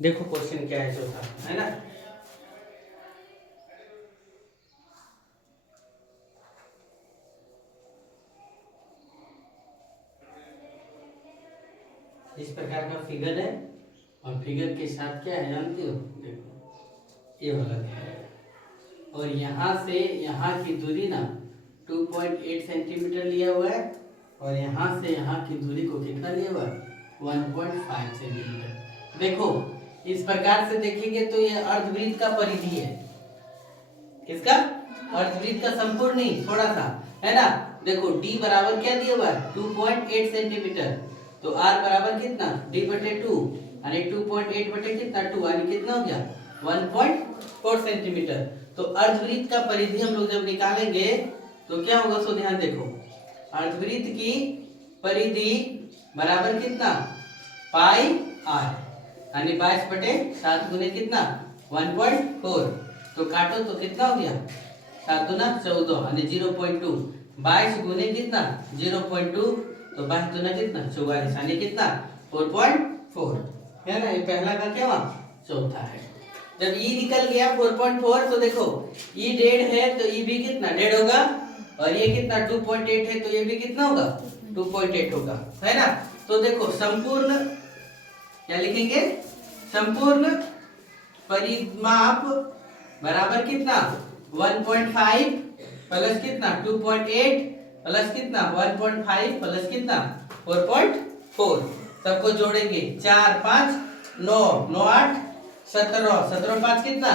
देखो क्वेश्चन क्या है चौथा, है ना। इस प्रकार का फिगर है और फिगर के साथ क्या है जानते हो, देखो ये वाला है और यहाँ से यहाँ की दूरी ना 2.8 सेंटीमीटर लिया हुआ है और यहाँ से यहाँ की दूरी को कितना लिया हुआ है 1.5 सेंटीमीटर। देखो इस प्रकार से देखेंगे तो ये अर्धवृत्त का परिधि है, किसका, अर्धवृत्त का, संपूर्ण नहीं, थोड़ा सा, है ना। देखो d बराबर क्या दिया हुआ है 2.8 सेंटीमीटर, तो r बराबर कितना d बटे 2 यानी 2.8 बटे कितना 2 यानी कितना हो गया 1.4 सेंटीमीटर। तो अर्धवृत्त का परिधि हम लोग जब निकालेंगे तो क्या होगा, सो ध्यान देखो, अर्धवृत्त की परिधि बराबर कितना पाई r यानी 22 बटे 7 गुने कितना 1.4, तो काटो तो कितना हो गया 7 दूना 14 यानी 0.2, 22 गुने कितना 0.2, तो 22 दूना कितना 44 यानी कितना 4.4, है ना। ये पहला का क्या हुआ, चौथा है। जब e निकल गया 4.4 तो देखो e डेढ़ है तो e भी कितना डेढ़ होगा और ये कितना 2.8 है तो ये भी कितना होगा 2.8 होगा, है ना। तो देखो संपूर्ण क्या लिखेंगे, संपूर्ण परिमाप बराबर कितना 1.5 प्लस कितना 2.8 प्लस कितना 1.5 प्लस कितना 4.4, सबको जोड़ेंगे 4 5 9 9 8 17 17 5 कितना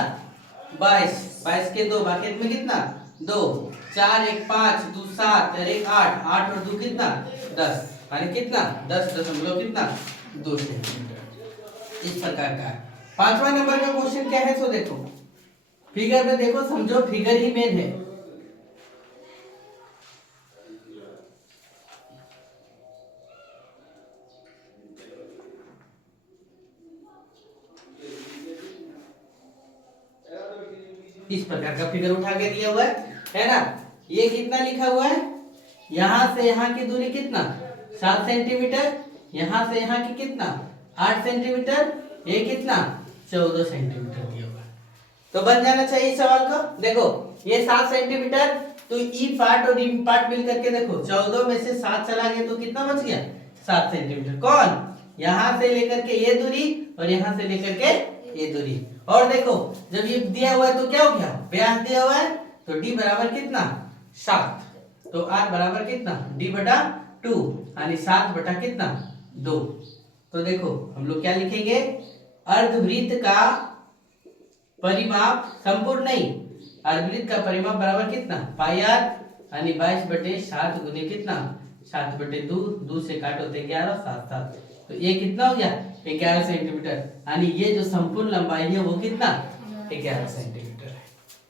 22 22 के 2 बाकी में कितना 2 4 1 5 2 7 और 1 8 8 और 2 कितना 10 यानी कितना 10 कितना 2 सेंटीमीटर। इस प्रकार का है। पांचवा नंबर का क्वेश्चन क्या है, सो देखो फिगर में देखो, समझो फिगर ही मेन है। इस प्रकार का फिगर उठा के दिया हुआ है ना। ये कितना लिखा हुआ है, यहां से यहां की दूरी कितना 7 सेंटीमीटर, यहां से यहां की कितना 8 सेंटीमीटर, ये कितना 14 सेंटीमीटर दिया हुआ है। तो बन जाना चाहिए इस सवाल का। देखो ये 7 सेंटीमीटर, तो ई पार्ट और ई पार्ट मिल करके देखो 14 में से 7 चला गया तो कितना बच गया 7 सेंटीमीटर। कौन, यहां से लेकर के ये दूरी और यहां से लेकर के ये दूरी। और देखो जब ये दिया हुआ है तो क्या हो गया, व्यास दिया हुआ है तो d बराबर कितना 7, तो r बराबर कितना d बटा 2 यानी 7 बटा कितना 2। तो देखो हम लोग क्या लिखेंगे, अर्धवृत्त का परिमाप, संपूर्ण नहीं, अर्धवृत्त का परिमाप बराबर कितना पाई r यानी 22 बटे 7 गुने कितना 7 बटे 2, 2 से काटो तो 11 7 7, तो ये कितना हो गया 11 सेंटीमीटर, यानी ये जो संपूर्ण लंबाई है वो कितना 11 सेंटीमीटर है,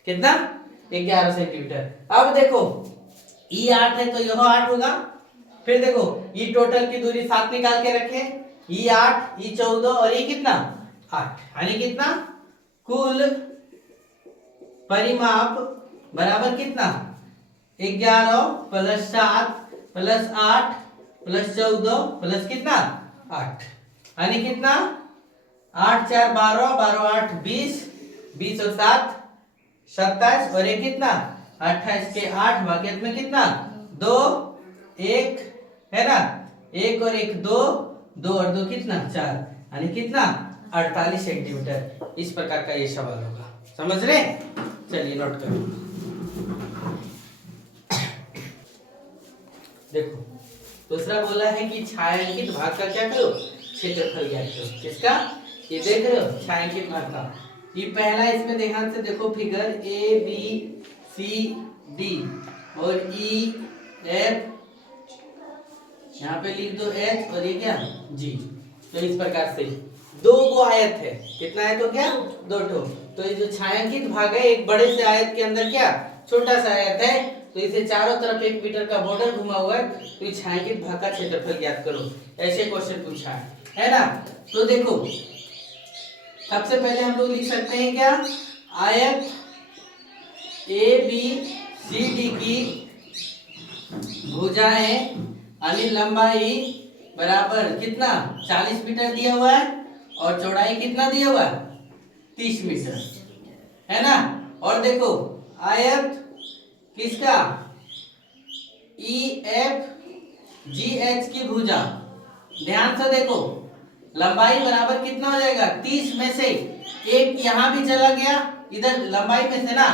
कितना 11 सेंटीमीटर। अब देखो ई 8 है तो यह 8 होगा, फिर देखो ई टोटल की दूरी 7 निकाल के रखे, ई 8 ई 14 और ये कितना 8, यानी कितना कुल परिमाप बराबर कितना 11 प्लस 7 प्लस 8 प्लस 14 प्लस कितना 8, यानी कितना 8 4 12 12 8 20 20 और 7 27 और ये कितना 28 के 8 भाग्य में कितना 2 1 है ना, 1 और 1 2 2 और 2 कितना 4 यानी कितना 48 सेंटीमीटर। इस प्रकार का ये सवाल होगा, समझ रहे, चलिए नोट करो। देखो दूसरा बोला है कि छायांकित भाग का क्या करो क्षेत्रफल ज्ञात करो, किसका, ये देख रहे हो छायांकित भाग का। ये पहला, इसमें ध्यान से देखो figure A B C D और ई एफ, यहाँ पे लिख दो एच और ये क्या जी। तो इस प्रकार से दो गो आयत है, कितना आयत हो गया 2 ठो। तो ये जो छायांकित भाग है एक बड़े से आयत के अंदर क्या छोटा सा आयत है, तो इसे चारों तरफ 1 मीटर का बॉर्डर घुमा हुआ है, तो इस छायांकित भाग का क्षेत्रफल ज्ञात करो, ऐसे क्वेश्चन पूछा है ना। तो देखो सबसे पहले हम लोग लिख सकते हैं क्या, आयत ए बी सी डी की भुजाएं यानी लंबाई बराबर कितना 40 मीटर दिया हुआ है और चौड़ाई कितना दिया हुआ, 30 मीटर, है ना। और देखो आयत किसका, EFGH की भुजा, ध्यान से देखो, लंबाई बराबर कितना हो जाएगा, 30 में से एक यहाँ भी चला गया इधर लंबाई में से ना,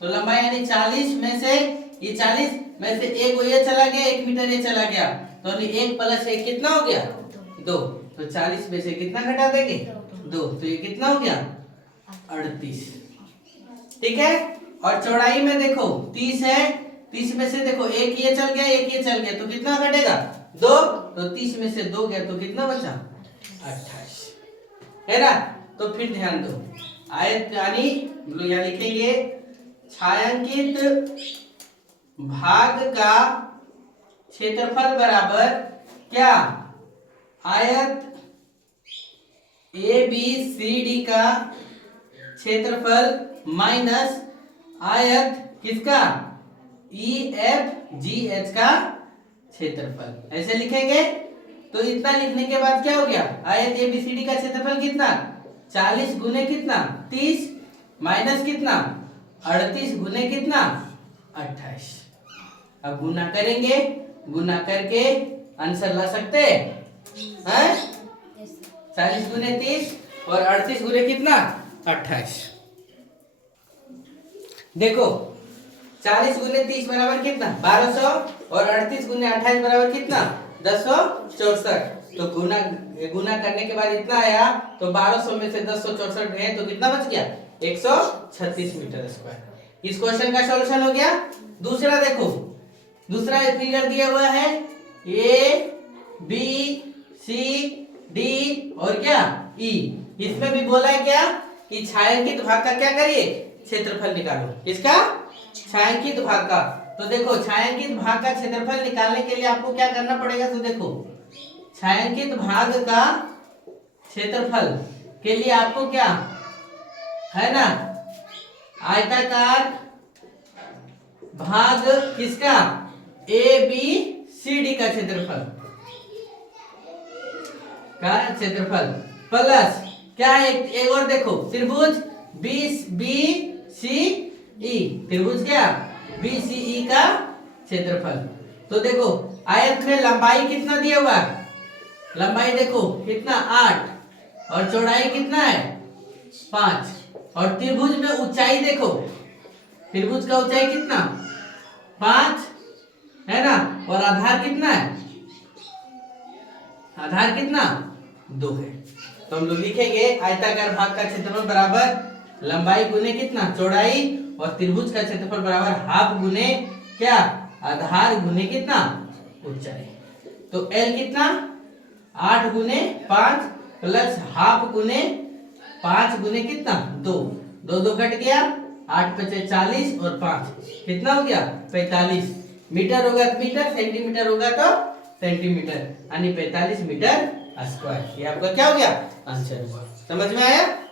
तो लंबाई यानी 40 में से, ये 40 में से एक ये चला गया, 1 मीटर ये चला गया, तो 1 + 1 कितना हो गया, 2, तो 40 में से कितना घटा देंगे, 2, तो ये कितना हो गया, 38, ठीक है। और चौड़ाई में देखो 30 है, 30 में से देखो एक ये चल गया, एक ये चल गया, तो कितना घटेगा, 2, तो 30 में से 2 गया तो कितना बचा, 28, है ना। तो फिर ध्यान दो, आयत यानी यहाँ लिखेंगे छायांकित भाग का क्षेत्रफल बराबर क्या, आयत ABCD का क्षेत्रफल माइनस आयत किसका, EFGH का क्षेत्रफल, ऐसे लिखेंगे। तो इतना लिखने के बाद क्या हो गया, आयत ABCD का क्षेत्रफल कितना, 40 गुने कितना, 30 माइनस कितना, 38 गुने कितना, 28। अब गुना करेंगे, गुना करके आंसर ला सकते हैं, 40 गुने 30 और 38 गुने कितना, 28। देखो 40 गुने 30 बराबर कितना, 1200, और 38 गुने 28 बराबर कितना, 1064। तो गुना करने के बाद इतना आया, तो 1200 में से 1064 गए तो कितना बच गया, 136 मीटर स्क्वायर। इस क्वेश्चन का सॉल्यूशन हो गया। दूसरा देखो, दूसरा फिगर दिया हुआ है ABCD और क्या E, इसमें भी बोला है क्या कि छायांकित भाग का क्या करिए, क्षेत्रफल निकालो, इसका छायांकित भाग का। तो देखो छायांकित भाग का क्षेत्रफल निकालने के लिए आपको क्या करना पड़ेगा, तो देखो छायांकित भाग का क्षेत्रफल के लिए आपको क्या है ना, आयताकार भाग किसका, ABCD का क्षेत्रफल प्लस क्या है, एक और देखो त्रिभुज BCE, त्रिभुज क्या BCE का क्षेत्रफल। तो देखो आयत में लंबाई कितना दिया हुआ है, लंबाई देखो कितना 8 और चौड़ाई कितना है 5, और त्रिभुज में ऊंचाई देखो, त्रिभुज का ऊंचाई कितना 5 है ना, और आधार कितना है, आधार कितना 2 है। तो हम लोग लिखेंगे आयताकार भाग का क्षेत्रफल बराबर लंबाई गुने कितना चौड़ाई, और त्रिभुज का क्षेत्रफल बराबर हाफ गुने क्या आधार गुने कितना ऊंचाई। तो L कितना 8 गुने 5 प्लस हाफ गुने 5 गुने कितना 2, 2 कट गया, 8 × 40 और 5 कितना हो गया 45 मीटर होगा तो मीटर, सेंटीमीटर होगा तो सेंटीमीटर, यानी 45 मीटर स्क्वायर। ये आपका क्या हो गया आंसर हुआ। समझ में आया।